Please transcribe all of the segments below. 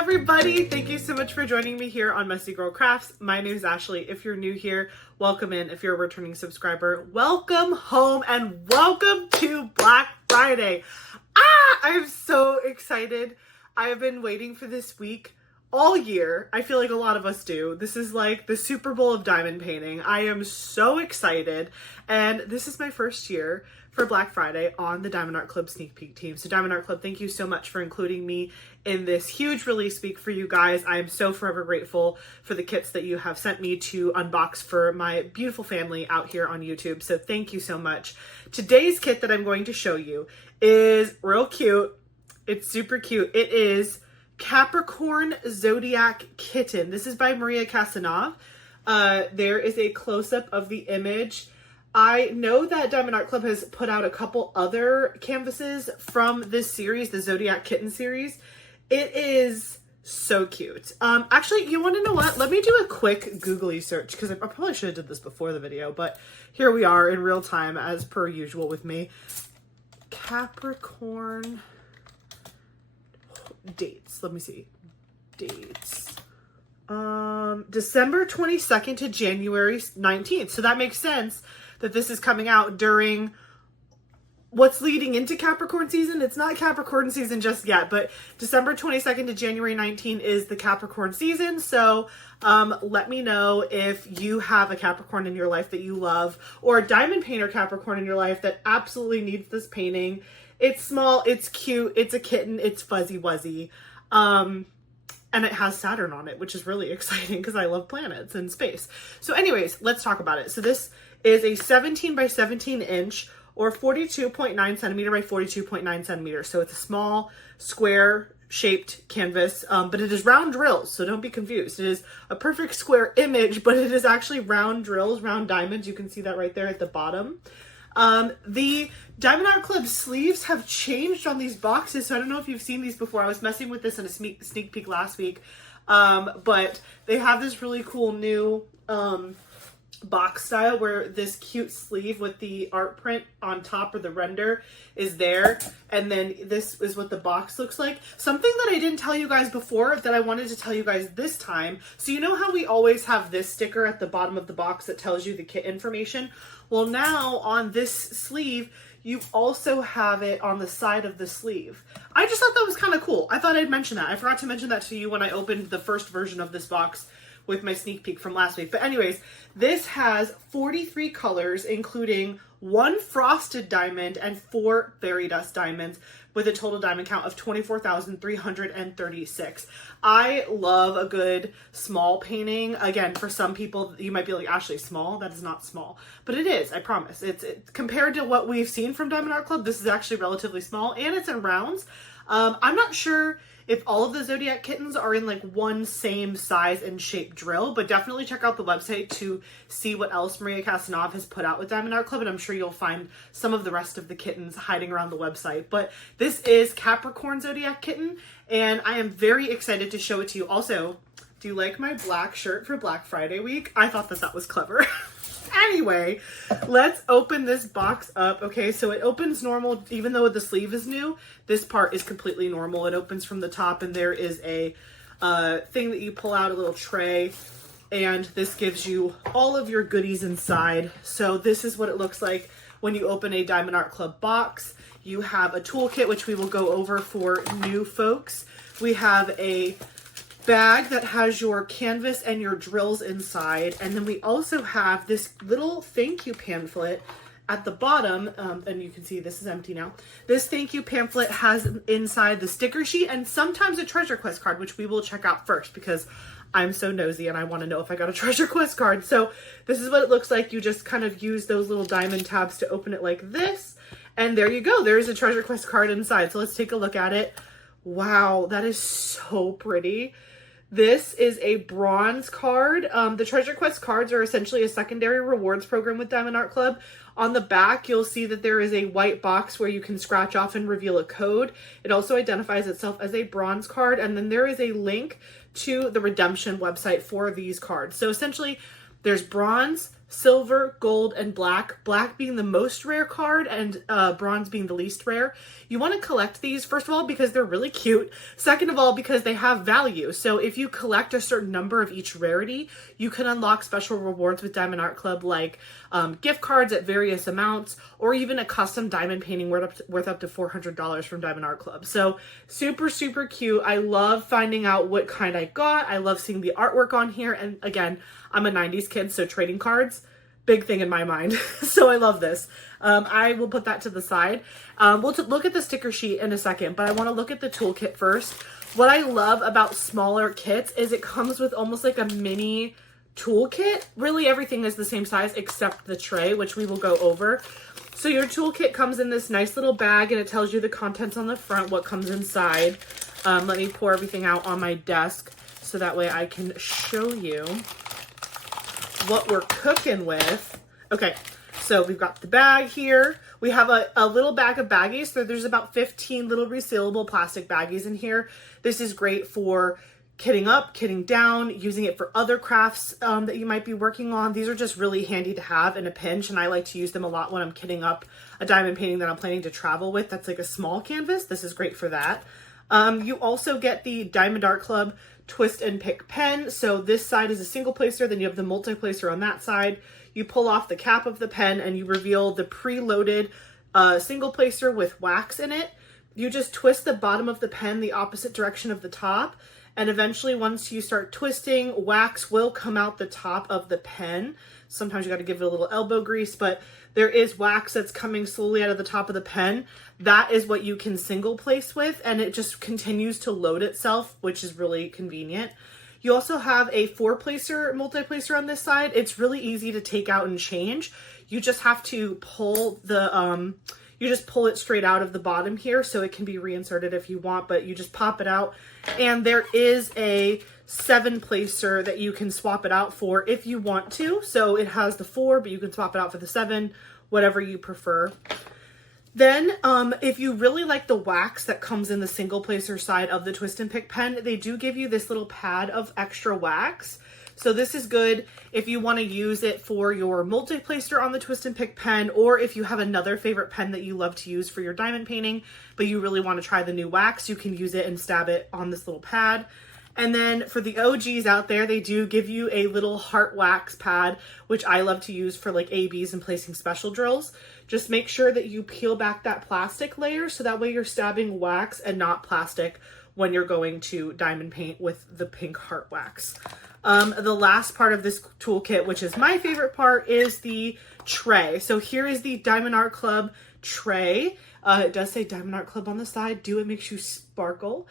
everybody. Thank you so much for joining me here on Messy Girl Crafts. My name is Ashley. If you're new here, welcome in. If you're a returning subscriber, welcome home and welcome to Black Friday. I am so excited. I have been waiting for this week all year. I feel like a lot of us do. This is like the Super Bowl of diamond painting. I am so excited. And this is my first year for Black Friday on the Diamond Art Club Sneak Peek team. So Diamond Art Club, thank you so much for including me in this huge release week for you guys. I am so forever grateful for the kits that you have sent me to unbox for my beautiful family out here on YouTube. So thank you so much. Today's kit that I'm going to show you is real cute. It's super cute. It is Capricorn Zodiac Kitten. This is by Maryline Cazenave. There is a close-up of the image. I know that Diamond Art Club has put out a couple other canvases from this series, the Zodiac Kitten series. It is so cute. Actually, you want to know what? Let me do a quick googly search because I probably should have did this before the video, but here we are in real time as per usual with me. Capricorn dates. Let me see. Dates. December 22nd to January 19th. So that makes sense that this is coming out during what's leading into Capricorn season. It's not Capricorn season just yet, but December 22nd to January 19th is the Capricorn season. So let me know if you have a Capricorn in your life that you love, or a diamond painter Capricorn in your life that absolutely needs this painting. It's small, it's cute, it's a kitten, it's fuzzy wuzzy. And it has Saturn on it, which is really exciting because I love planets and space. So anyways, let's talk about it. So this is a 17 by 17 inch or 42.9 centimeter by 42.9 centimeters. So it's a small square shaped canvas, but it is round drills. So don't be confused. It is a perfect square image, but it is actually round drills, round diamonds. You can see that right there at the bottom. The Diamond Art Club sleeves have changed on these boxes. So I don't know if you've seen these before. I was messing with this in a sneak peek last week. But they have this really cool new, box style where this cute sleeve with the art print on top, or the render, is there, and then this is what the box looks like. Something that I didn't tell you guys before that I wanted to tell you guys this time. So you know how we always have this sticker at the bottom of the box that tells you the kit information? Well, now on this sleeve you also have it on the side of the sleeve. I just thought that was kind of cool. I thought I'd mention that. I forgot to mention that to you when I opened the first version of this box with my sneak peek from last week. But anyways, this has 43 colors, including 1 frosted diamond and 4 fairy dust diamonds, with a total diamond count of 24,336. I love a good small painting. Again, for some people, you might be like, Ashley, small? That is not small. But it is, I promise. It's compared to what we've seen from Diamond Art Club, this is actually relatively small, and it's in rounds. I'm not sure if all of the Zodiac Kittens are in like one same size and shape drill, but definitely check out the website to see what else Maryline Cazenave has put out with Diamond Art Club, and I'm sure you'll find some of the rest of the kittens hiding around the website. But this is Capricorn Zodiac Kitten, and I am very excited to show it to you. Also, do you like my black shirt for Black Friday week? I thought that was clever. Anyway, let's open this box up. Okay, so it opens normal, even though the sleeve is new. This part is completely normal. It opens from the top, and there is a thing that you pull out, a little tray, and this gives you all of your goodies inside. So this is what it looks like when you open a Diamond Art Club box. You have a toolkit, which we will go over for new folks. We have a bag that has your canvas and your drills inside, and then we also have this little thank you pamphlet at the bottom, and you can see this is empty now. This thank you pamphlet has inside the sticker sheet and sometimes a treasure quest card, which we will check out first because I'm so nosy and I want to know if I got a treasure quest card. So this is what it looks like. You just kind of use those little diamond tabs to open it like this, and there you go. There's a treasure quest card inside. So let's take a look at it. Wow, that is so pretty. This is a bronze card. The Treasure Quest cards are essentially a secondary rewards program with Diamond Art Club. On the back, you'll see that there is a white box where you can scratch off and reveal a code. It also identifies itself as a bronze card, and then there is a link to the redemption website for these cards. So essentially, there's bronze, silver, gold, and black. Black being the most rare card and bronze being the least rare. You want to collect these, first of all, because they're really cute. Second of all, because they have value. So if you collect a certain number of each rarity, you can unlock special rewards with Diamond Art Club, like gift cards at various amounts, or even a custom diamond painting worth up to $400 from Diamond Art Club. So super, super cute. I love finding out what kind I got. I love seeing the artwork on here. And again, I'm a 90s kid, so trading cards, big thing in my mind. So I love this. I will put that to the side. We'll look at the sticker sheet in a second, but I want to look at the toolkit first. What I love about smaller kits is it comes with almost like a mini toolkit. Really everything is the same size except the tray, which we will go over. So your toolkit comes in this nice little bag and it tells you the contents on the front, what comes inside. Let me pour everything out on my desk so that way I can show you what we're cooking with. Okay, so we've got the bag here. We have a little bag of baggies. So there's about 15 little resealable plastic baggies in here. This is great for kitting up, kitting down, using it for other crafts that you might be working on. These are just really handy to have in a pinch, and I like to use them a lot when I'm kitting up a diamond painting that I'm planning to travel with. That's like a small canvas. This is great for that. You also get the Diamond Art Club twist and pick pen. So this side is a single placer, then you have the multi-placer on that side. You pull off the cap of the pen and you reveal the preloaded single placer with wax in it. You just twist the bottom of the pen the opposite direction of the top, and eventually once you start twisting, wax will come out the top of the pen. Sometimes you got to give it a little elbow grease, but there is wax that's coming slowly out of the top of the pen. That is what you can single place with, and it just continues to load itself, which is really convenient. You also have a 4-placer multi-placer on this side. It's really easy to take out and change. You just have to pull the, you just pull it straight out of the bottom here, so it can be reinserted if you want, but you just pop it out. And there is a 7-placer that you can swap it out for if you want to. So it has the 4, but you can swap it out for the 7, whatever you prefer. Then, if you really like the wax that comes in the single placer side of the twist and pick pen, they do give you this little pad of extra wax. So this is good if you want to use it for your multi-placer on the twist and pick pen, or if you have another favorite pen that you love to use for your diamond painting, but you really want to try the new wax, you can use it and stab it on this little pad. And then for the OGs out there, they do give you a little heart wax pad, which I love to use for like ABs and placing special drills. Just make sure that you peel back that plastic layer so that way you're stabbing wax and not plastic when you're going to diamond paint with the pink heart wax. The last part of this toolkit, which is my favorite part, is the tray. So here is the Diamond Art Club tray. It does say Diamond Art Club on the side. It makes you sparkle.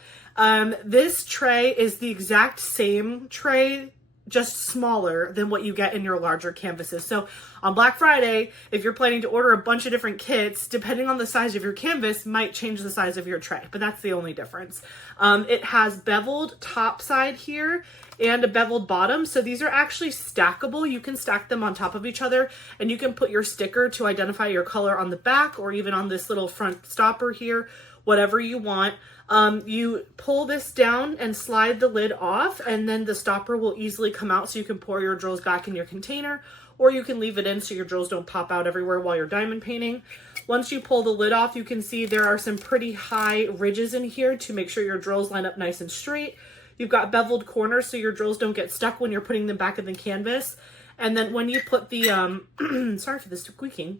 This tray is the exact same tray, just smaller than what you get in your larger canvases. So on Black Friday, if you're planning to order a bunch of different kits, depending on the size of your canvas, might change the size of your tray, but that's the only difference. It has beveled top side here and a beveled bottom. So these are actually stackable. You can stack them on top of each other, and you can put your sticker to identify your color on the back or even on this little front stopper here, whatever you want. You pull this down and slide the lid off, and then the stopper will easily come out so you can pour your drills back in your container, or you can leave it in so your drills don't pop out everywhere while you're diamond painting. Once you pull the lid off, you can see there are some pretty high ridges in here to make sure your drills line up nice and straight. You've got beveled corners so your drills don't get stuck when you're putting them back in the canvas. And then when you put the, sorry for the squeaking,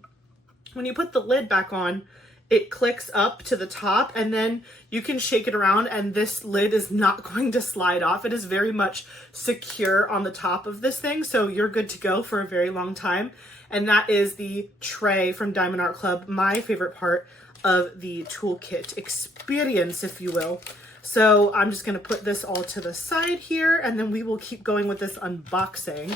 when you put the lid back on, it clicks up to the top, and then you can shake it around and this lid is not going to slide off. It is very much secure on the top of this thing, so you're good to go for a very long time. And that is the tray from Diamond Art Club, my favorite part of the toolkit experience, if you will. So I'm just gonna put this all to the side here, and then we will keep going with this unboxing.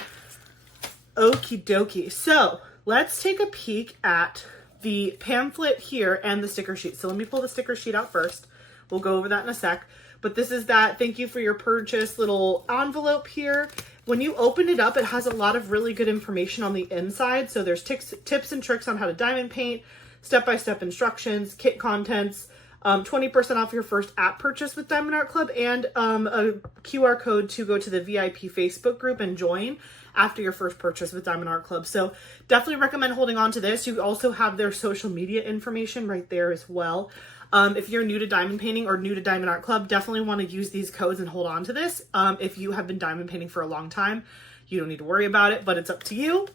Okie dokie. So let's take a peek at the pamphlet here and the sticker sheet. So let me pull the sticker sheet out first. We'll go over that in a sec. But this is that thank you for your purchase little envelope here. When you open it up, it has a lot of really good information on the inside. So there's tips and tricks on how to diamond paint, step-by-step instructions, kit contents, 20% off your first app purchase with Diamond Art Club, and a QR code to go to the VIP Facebook group and join after your first purchase with Diamond Art Club. So definitely recommend holding on to this. You also have their social media information right there as well. If you're new to diamond painting or new to Diamond Art Club, definitely want to use these codes and hold on to this. If you have been diamond painting for a long time, you don't need to worry about it, but it's up to you.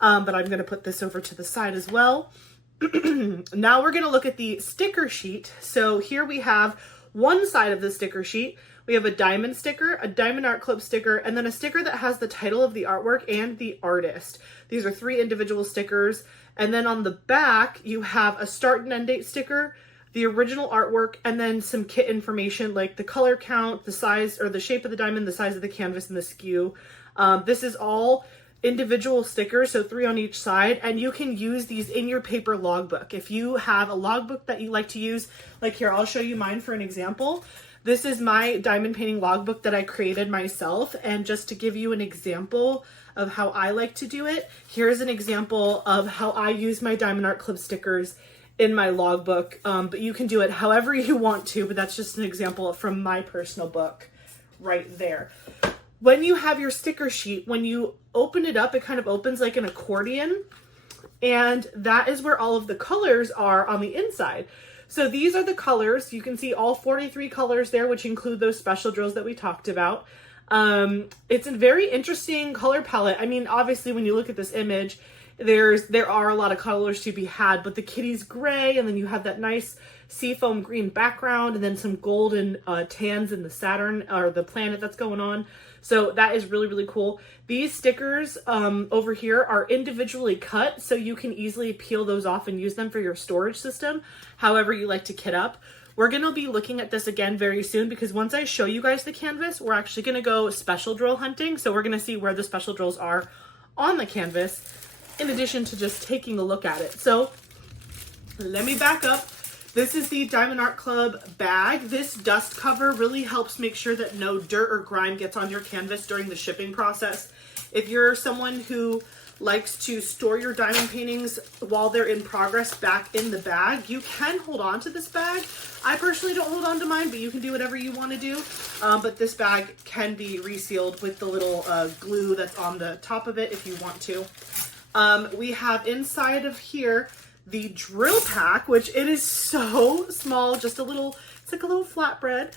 But I'm going to put this over to the side as well. Now we're going to look at the sticker sheet. So here we have one side of the sticker sheet. We have a diamond sticker, a Diamond Art Club sticker, and then a sticker that has the title of the artwork and the artist. These are 3 individual stickers. And then on the back, you have a start and end date sticker, the original artwork, and then some kit information like the color count, the size or the shape of the diamond, the size of the canvas, and the skew. This is all individual stickers, so 3 on each side, and you can use these in your paper logbook. If you have a logbook that you like to use, like here, I'll show you mine for an example. This is my diamond painting logbook that I created myself, and just to give you an example of how I like to do it, here's an example of how I use my Diamond Art Club stickers in my logbook, but you can do it however you want to, but that's just an example from my personal book right there. When you have your sticker sheet, when you open it up, it kind of opens like an accordion, and that is where all of the colors are on the inside. So these are the colors. You can see all 43 colors there, which include those special drills that we talked about. It's a very interesting color palette. I mean, obviously when you look at this image, there are a lot of colors to be had, but the kitty's gray, and then you have that nice seafoam green background, and then some golden tans in the Saturn or the planet that's going on. So that is really, really cool. These stickers over here are individually cut, so you can easily peel those off and use them for your storage system, however you like to kit up. We're going to be looking at this again very soon, because once I show you guys the canvas, we're actually going to go special drill hunting. So we're going to see where the special drills are on the canvas, in addition to just taking a look at it. So let me back up. This is the Diamond Art Club bag. This dust cover really helps make sure that no dirt or grime gets on your canvas during the shipping process. If you're someone who likes to store your diamond paintings while they're in progress back in the bag, you can hold on to this bag. I personally don't hold on to mine, but you can do whatever you want to do. But this bag can be resealed with the little glue that's on the top of it if you want to. We have inside of here the drill pack, which it is so small, just a little, it's like a little flatbread.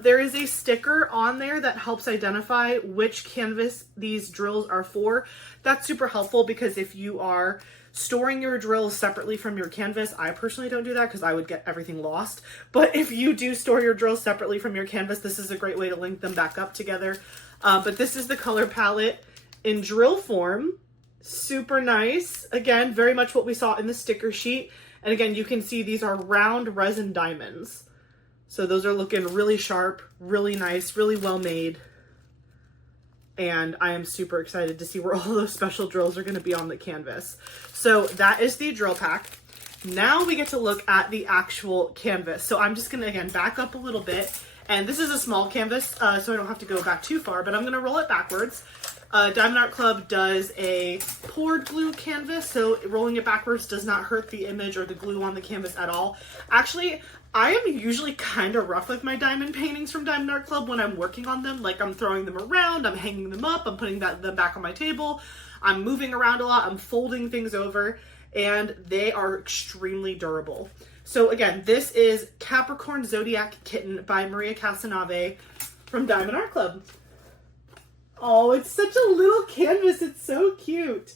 There is a sticker on there that helps identify which canvas these drills are for. That's super helpful, because if you are storing your drills separately from your canvas, I personally don't do that because I would get everything lost. But if you do store your drills separately from your canvas, this is a great way to link them back up together. But this is the color palette in drill form. Super nice. Again, very much what we saw in the sticker sheet. And again, you can see these are round resin diamonds. So those are looking really sharp, really nice, really well made. And I am super excited to see where all those special drills are going to be on the canvas. So that is the drill pack. Now we get to look at the actual canvas. So I'm just going to, again, back up a little bit. And this is a small canvas, so I don't have to go back too far, but I'm going to roll it backwards. Diamond Art Club does a poured glue canvas, so rolling it backwards does not hurt the image or the glue on the canvas at all. Actually, I am usually kind of rough with my diamond paintings from Diamond Art Club when I'm working on them. Like, I'm throwing them around, I'm hanging them up, I'm putting them back on my table, I'm moving around a lot, I'm folding things over, and they are extremely durable. So again, this is Capricorn Zodiac Kitten by Maryline Cazenave from Diamond Art Club. Oh, it's such a little canvas. It's so cute.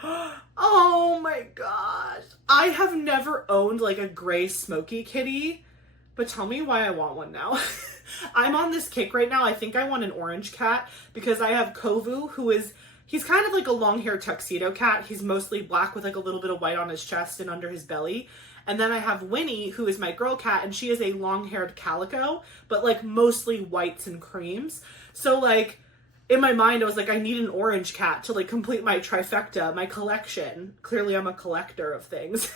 Oh my gosh. I have never owned like a gray smoky kitty, but tell me why I want one now. I'm on this kick right now. I think I want an orange cat because I have Kovu, he's kind of like a long hair tuxedo cat. He's mostly black with like a little bit of white on his chest and under his belly. And then I have Winnie, who is my girl cat, and she is a long-haired calico, but like mostly whites and creams. So like, in my mind, I was like, I need an orange cat to like complete my trifecta, my collection. Clearly I'm a collector of things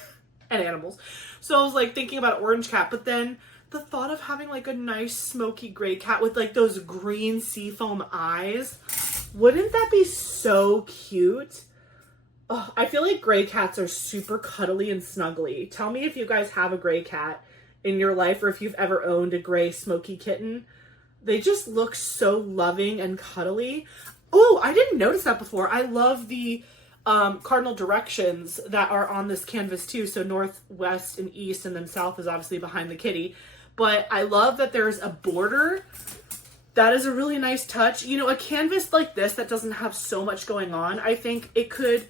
and animals. So I was like thinking about orange cat, but then the thought of having like a nice smoky gray cat with like those green seafoam eyes, wouldn't that be so cute? Oh, I feel like gray cats are super cuddly and snuggly. Tell me if you guys have a gray cat in your life, or if you've ever owned a gray smoky kitten. They just look so loving and cuddly. Oh, I didn't notice that before. I love the cardinal directions that are on this canvas too. So north, west, and east, and then south is obviously behind the kitty. But I love that there's a border. That is a really nice touch. You know, a canvas like this that doesn't have so much going on, I think it could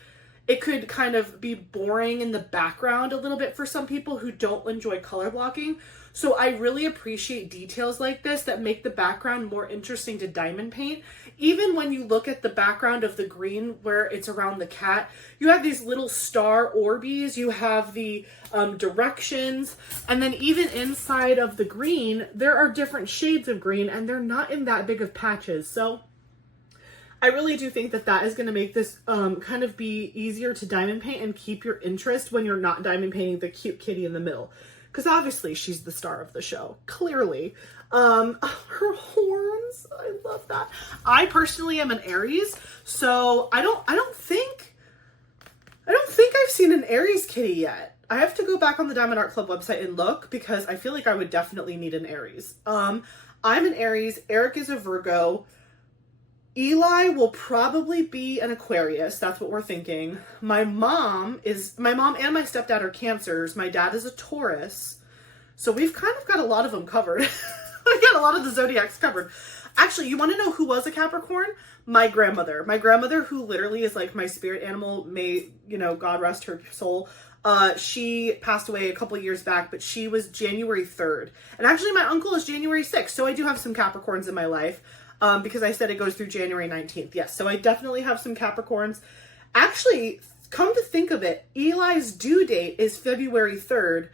kind of be boring in the background a little bit for some people who don't enjoy color blocking. So I really appreciate details like this that make the background more interesting to diamond paint. Even when you look at the background of the green where it's around the cat, you have these little star orbies, you have the directions, and then even inside of the green, there are different shades of green, and they're not in that big of patches. So I really do think that that is going to make this kind of be easier to diamond paint and keep your interest when you're not diamond painting the cute kitty in the middle. Because obviously she's the star of the show, clearly. Her horns, I love that. I personally am an Aries, so I don't think I've seen an Aries kitty yet. I have to go back on the Diamond Art Club website and look, because I feel like I would definitely need an Aries. I'm an Aries, Eric is a Virgo, Eli will probably be an Aquarius. That's what we're thinking. My mom and my stepdad are Cancers. My dad is a Taurus. So we've kind of got a lot of them covered. We got a lot of the zodiacs covered. Actually, you want to know who was a Capricorn? My grandmother. My grandmother, who literally is like my spirit animal, may, God rest her soul. She passed away a couple years back, but she was January 3rd. And actually my uncle is January 6th. So I do have some Capricorns in my life. Because I said it goes through January 19th. Yes, so I definitely have some Capricorns. Actually, come to think of it, Eli's due date is February 3rd.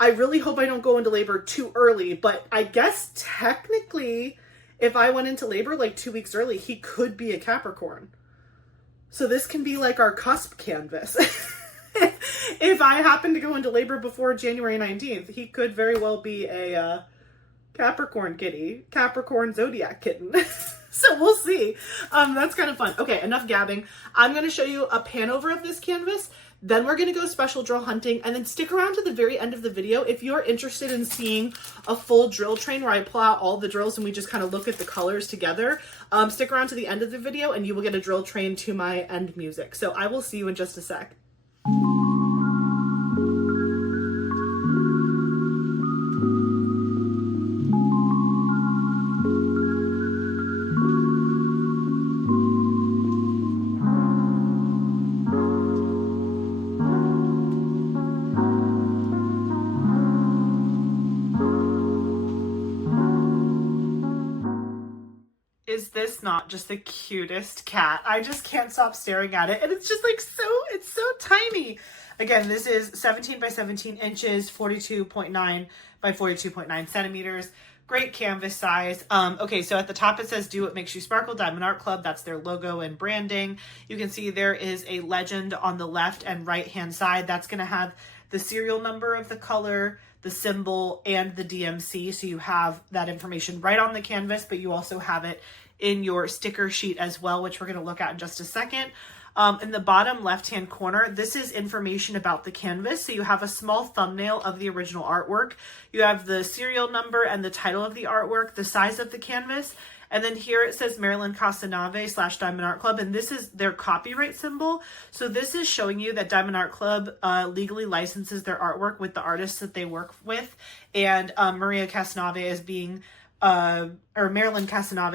I really hope I don't go into labor too early, but I guess technically, if I went into labor like 2 weeks early, he could be a Capricorn. So this can be like our cusp canvas. If I happen to go into labor before January 19th, he could very well be a Capricorn kitty, Capricorn Zodiac Kitten. So we'll see. That's kind of fun. Okay, enough gabbing. I'm going to show you a pan over of this canvas. Then we're going to go special drill hunting, and then stick around to the very end of the video if you're interested in seeing a full drill train where I pull out all the drills and we just kind of look at the colors together. Stick around to the end of the video and you will get a drill train to my end music. So I will see you in just a sec. Is this not just the cutest cat? I just can't stop staring at it. And it's just like it's so tiny. Again, this is 17 by 17 inches, 42.9 by 42.9 centimeters. Great canvas size. Okay, so at the top it says, "Do What Makes You Sparkle, Diamond Art Club." That's their logo and branding. You can see there is a legend on the left and right hand side. That's going to have the serial number of the color, the symbol, and the DMC. So you have that information right on the canvas, but you also have it in your sticker sheet as well, which we're going to look at in just a second. In the bottom left-hand corner, this is information about the canvas. So you have a small thumbnail of the original artwork. You have the serial number and the title of the artwork, the size of the canvas. And then here it says Maryline Cazenave / Diamond Art Club, and this is their copyright symbol. So this is showing you that Diamond Art Club legally licenses their artwork with the artists that they work with. And Maryline Cazenave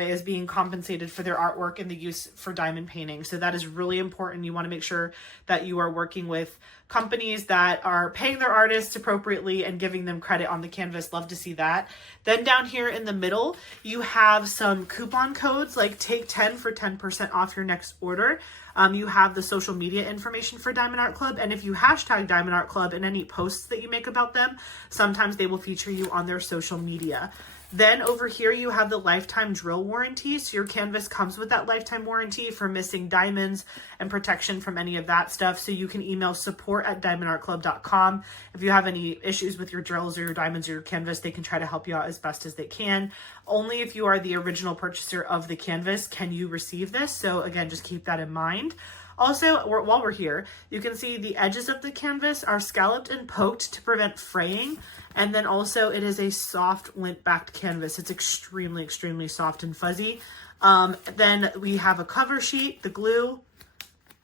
is being compensated for their artwork and the use for diamond painting. So that is really important. You want to make sure that you are working with companies that are paying their artists appropriately and giving them credit on the canvas. Love to see that. Then down here in the middle, you have some coupon codes, like take 10 for 10% off your next order. You have the social media information for Diamond Art Club. And if you hashtag Diamond Art Club in any posts that you make about them, sometimes they will feature you on their social media. Then over here, you have the lifetime drill warranty. So your canvas comes with that lifetime warranty for missing diamonds and protection from any of that stuff. So you can email support@diamondartclub.com. If you have any issues with your drills or your diamonds or your canvas, they can try to help you out as best as they can. Only if you are the original purchaser of the canvas can you receive this. So again, just keep that in mind. Also, while we're here, you can see the edges of the canvas are scalloped and poked to prevent fraying. And then also it is a soft lint backed canvas. It's extremely, extremely soft and fuzzy. Then we have a cover sheet. The glue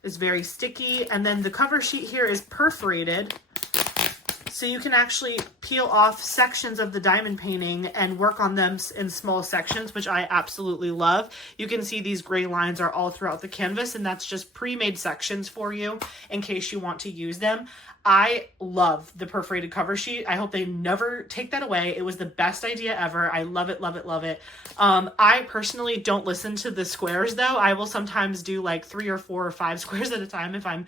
is very sticky. And then the cover sheet here is perforated. So you can actually peel off sections of the diamond painting and work on them in small sections, which I absolutely love. You can see these gray lines are all throughout the canvas, and that's just pre-made sections for you in case you want to use them. I love the perforated cover sheet. I hope they never take that away. It was the best idea ever. I love it, love it, love it. I personally don't listen to the squares though. I will sometimes do like 3 or 4 or 5 squares at a time if I'm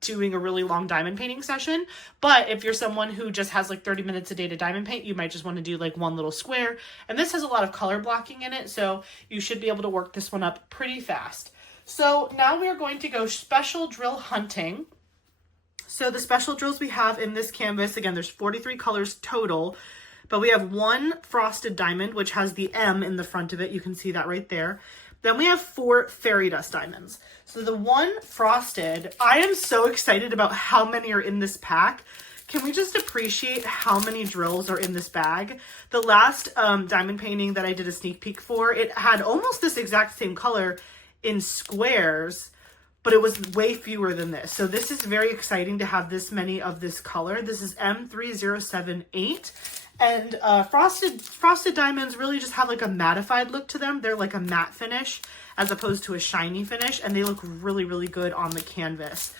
doing a really long diamond painting session. But if you're someone who just has like 30 minutes a day to diamond paint, you might just want to do like one little square. And this has a lot of color blocking in it, so you should be able to work this one up pretty fast. So now we are going to go special drill hunting. So the special drills we have in this canvas, again, there's 43 colors total, but we have one frosted diamond, which has the M in the front of it. You can see that right there. Then we have 4 fairy dust diamonds. So the one frosted, I am so excited about how many are in this pack. Can we just appreciate how many drills are in this bag? The last diamond painting that I did a sneak peek for, it had almost this exact same color in squares, but it was way fewer than this. So this is very exciting to have this many of this color. This is M3078. And frosted diamonds really just have like a mattified look to them. They're like a matte finish as opposed to a shiny finish, and they look really, really good on the canvas.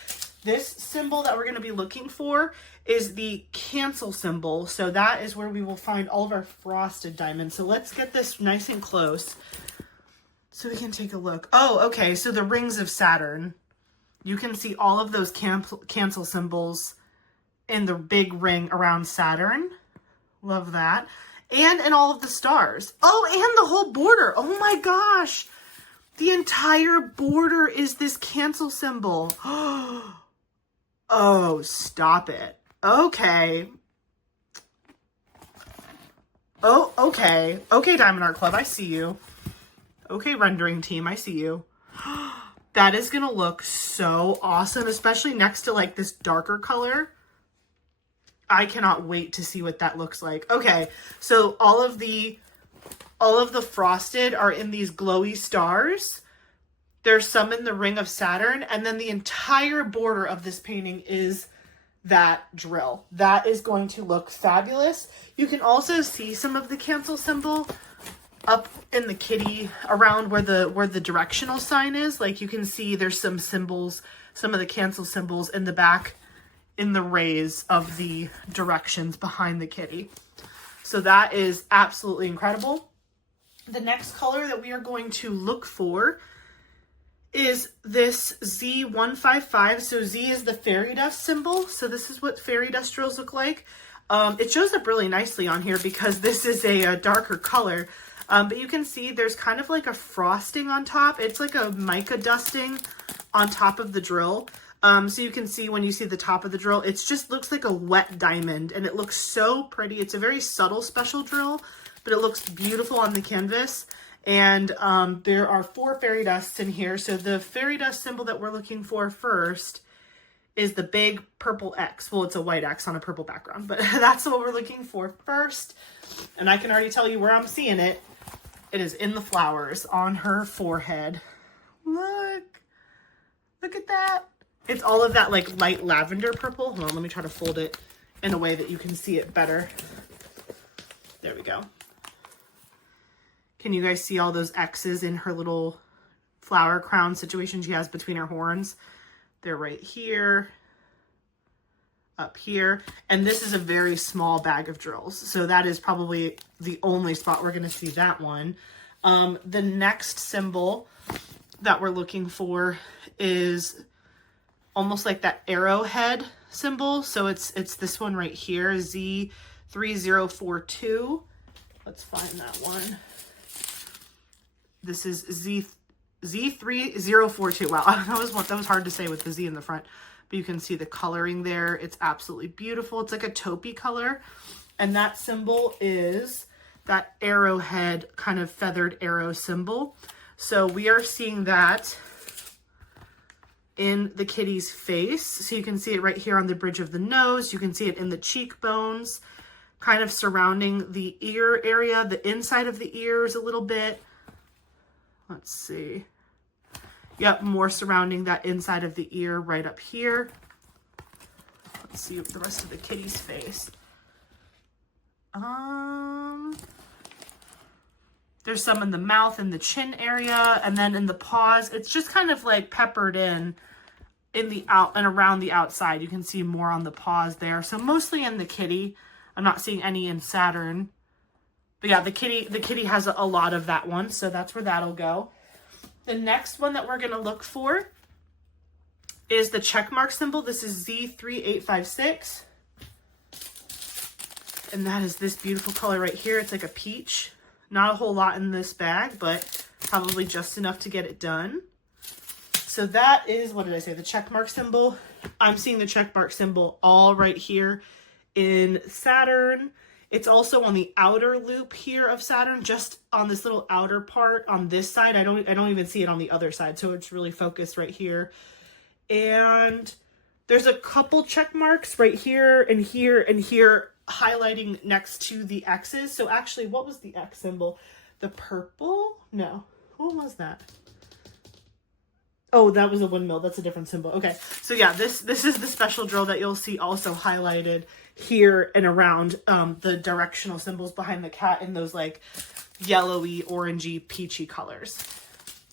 This symbol that we're going to be looking for is the cancel symbol. So that is where we will find all of our frosted diamonds. So let's get this nice and close so we can take a look. Oh, okay. So the rings of Saturn. You can see all of those cancel symbols in the big ring around Saturn. Love that. And in all of the stars. Oh, and the whole border. Oh my gosh. The entire border is this cancel symbol. Oh, stop it. Okay. Oh, okay. Okay, Diamond Art Club, I see you. Okay, rendering team, I see you. That is going to look so awesome, especially next to like this darker color. I cannot wait to see what that looks like. Okay, so all of the frosted are in these glowy stars. There's some in the ring of Saturn, and then the entire border of this painting is that drill. That is going to look fabulous. You can also see some of the cancel symbol up in the kitty around where the directional sign is. Like you can see there's some symbols, some of the cancel symbols in the back in the rays of the directions behind the kitty. So that is absolutely incredible. The next color that we are going to look for is this Z155. So Z is the fairy dust symbol. So this is what fairy dust drills look like. It shows up really nicely on here because this is a darker color. But you can see there's kind of like a frosting on top. It's like a mica dusting on top of the drill. So you can see when you see the top of the drill, it just looks like a wet diamond and it looks so pretty. It's a very subtle special drill, but it looks beautiful on the canvas. And there are 4 fairy dusts in here. So the fairy dust symbol that we're looking for first is the big purple X. Well, it's a white X on a purple background, but that's what we're looking for first. And I can already tell you where I'm seeing it. It is in the flowers on her forehead. Look at that. It's all of that like light lavender purple. Hold on, let me try to fold it in a way that you can see it better. There we go. Can you guys see all those X's in her little flower crown situation she has between her horns? They're right here, up here. And this is a very small bag of drills. So that is probably the only spot we're going to see that one. The next symbol that we're looking for is almost like that arrowhead symbol. So it's this one right here, Z3042. Let's find that one. This is Z3042. Wow, that was hard to say with the Z in the front, but you can see the coloring there. It's absolutely beautiful. It's like a taupey color. And that symbol is that arrowhead kind of feathered arrow symbol. So we are seeing that in the kitty's face. So you can see it right here on the bridge of the nose. You can see it in the cheekbones, kind of surrounding the ear area, the inside of the ears a little bit. Let's see. Yep, more surrounding that inside of the ear right up here. Let's see the rest of the kitty's face. There's some in the mouth and the chin area, and then in the paws. It's just kind of like peppered in the out and around the outside. You can see more on the paws there. So mostly in the kitty. I'm not seeing any in Saturn. But yeah, the kitty has a lot of that one, so that's where that'll go. The next one that we're gonna look for is the check mark symbol. This is Z3856. And that is this beautiful color right here. It's like a peach. Not a whole lot in this bag, but probably just enough to get it done. So that is, what did I say? The check mark symbol. I'm seeing the check mark symbol all right here in Saturn. It's also on the outer loop here of Saturn, just on this little outer part on this side. I don't even see it on the other side. So it's really focused right here. And there's a couple check marks right here and here and here, highlighting next to the X's. So actually, what was the X symbol? The purple? No. What was that? Oh, that was a windmill. That's a different symbol. Okay. So yeah, this is the special drill that you'll see also highlighted here and around the directional symbols behind the cat in those like yellowy, orangey, peachy colors.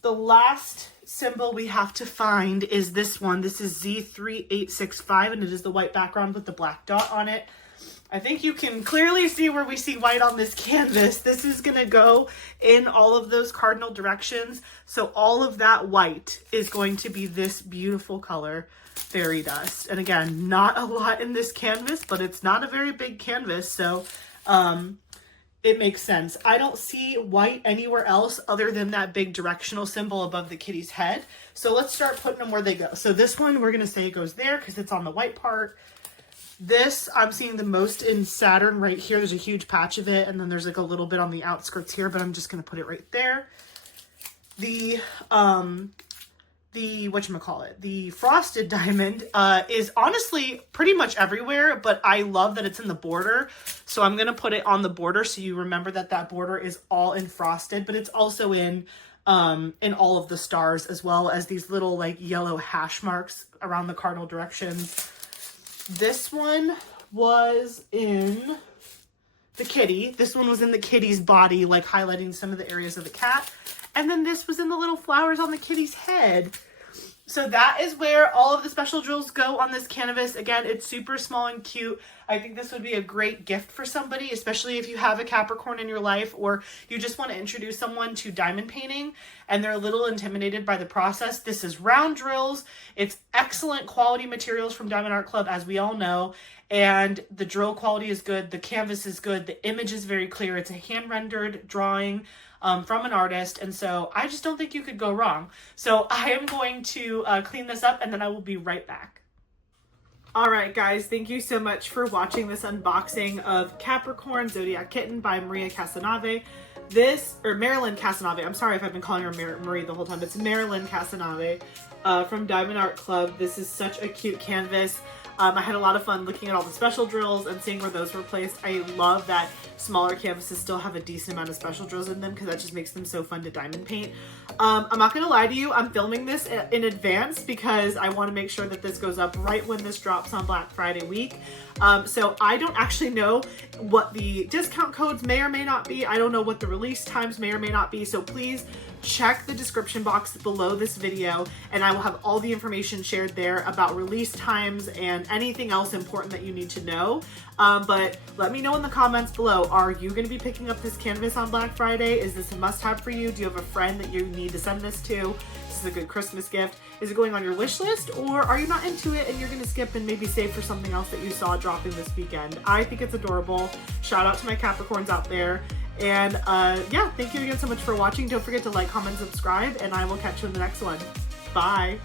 The last symbol we have to find is this one. This is Z3865, and it is the white background with the black dot on it. I think you can clearly see where we see white on this canvas. This is going to go in all of those cardinal directions. So all of that white is going to be this beautiful color, fairy dust. And again, not a lot in this canvas, but it's not a very big canvas. So it makes sense. I don't see white anywhere else other than that big directional symbol above the kitty's head. So let's start putting them where they go. So this one, we're going to say it goes there because it's on the white part. This, I'm seeing the most in Saturn right here. There's a huge patch of it, and then there's like a little bit on the outskirts here, but I'm just going to put it right there. The whatchamacallit, the frosted diamond is honestly pretty much everywhere, but I love that it's in the border. So I'm going to put it on the border so you remember that that border is all in frosted, but it's also in all of the stars, as well as these little like yellow hash marks around the cardinal directions. This one was in the kitty. This one was in the kitty's body, like highlighting some of the areas of the cat. And then this was in the little flowers on the kitty's head. So that is where all of the special drills go on this canvas. Again, it's super small and cute. I think this would be a great gift for somebody, especially if you have a Capricorn in your life, or you just want to introduce someone to diamond painting and they're a little intimidated by the process. This is round drills. It's excellent quality materials from Diamond Art Club, as we all know. And the drill quality is good. The canvas is good. The image is very clear. It's a hand-rendered drawing from an artist, and so I just don't think you could go wrong. So I am going to clean this up, and then I will be right back. All right, guys, thank you so much for watching this unboxing of Capricorn Zodiac Kitten by Maryline Cazenave. Maryline Cazenave. I'm sorry if I've been calling her Marie the whole time. It's Maryline Cazenave from Diamond Art Club. This is such a cute canvas. I had a lot of fun looking at all the special drills and seeing where those were placed. I love that smaller canvases still have a decent amount of special drills in them because that just makes them so fun to diamond paint. I'm not going to lie to you. I'm filming this in advance because I want to make sure that this goes up right when this drops on Black Friday week. So I don't actually know what the discount codes may or may not be. I don't know what the release times may or may not be. So please check the description box below this video and I will have all the information shared there about release times and anything else important that you need to know. But let me know in the comments below, are you going to be picking up this canvas on Black Friday? Is this a must-have for you? Do you have a friend that you need to send this to? This is a good Christmas gift. Is it going on your wish list, or are you not into it and you're going to skip and maybe save for something else that you saw dropping this weekend? I think it's adorable. Shout out to my Capricorns out there. And yeah, thank you again so much for watching. Don't forget to like, comment, subscribe, and I will catch you in the next one. Bye.